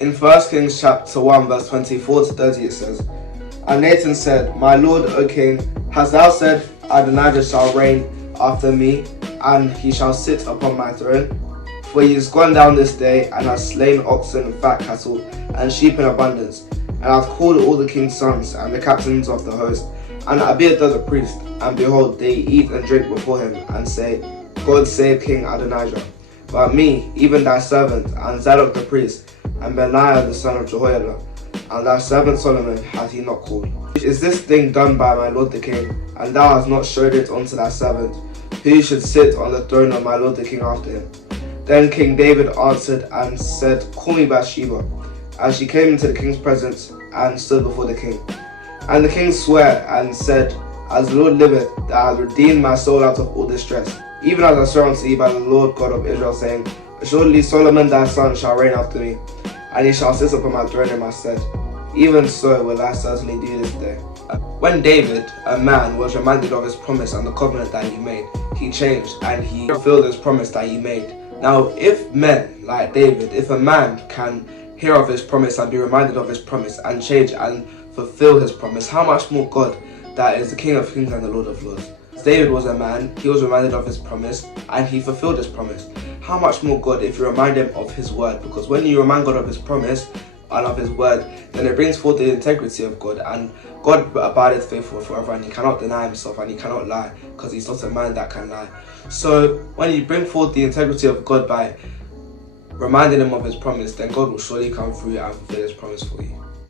In 1 Kings chapter 1 verse 24 to 30 it says, "And Nathan said, My lord, O king, hast thou said, Adonijah shall reign after me, and he shall sit upon my throne? For he is gone down this day, and has slain oxen and fat cattle, and sheep in abundance, and hath called all the king's sons, and the captains of the host, and Abiathar the priest, and behold, they eat and drink before him, and say, God save King Adonijah. But me, even thy servant, and Zadok the priest, and Benaiah the son of Jehoiada, and thy servant Solomon hath he not called. Is this thing done by my lord the king, and thou hast not showed it unto thy servant, who should sit on the throne of my lord the king after him? Then King David answered and said, Call me Bathsheba. And she came into the king's presence, and stood before the king. And the king sware and said, As the Lord liveth, that I have redeemed my soul out of all distress, even as I swear unto thee by the Lord God of Israel, saying, Assuredly Solomon thy son shall reign after me, and he shall sit upon my throne in my stead. Even so will I certainly do this day. When David, a man, was reminded of his promise and the covenant that he made, he changed and he fulfilled his promise that he made. Now, if men like David, if a man can hear of his promise and be reminded of his promise and change and fulfill his promise, how much more God, that is the King of Kings and the Lord of Lords. David was a man, he was reminded of his promise, and he fulfilled his promise. How much more God if you remind him of his word? Because when you remind God of his promise and of his word, then it brings forth the integrity of God, and God abideth faithful forever, and he cannot deny himself, and he cannot lie, because he's not a man that can lie. So when you bring forth the integrity of God by reminding him of his promise, then God will surely come through and fulfill his promise for you.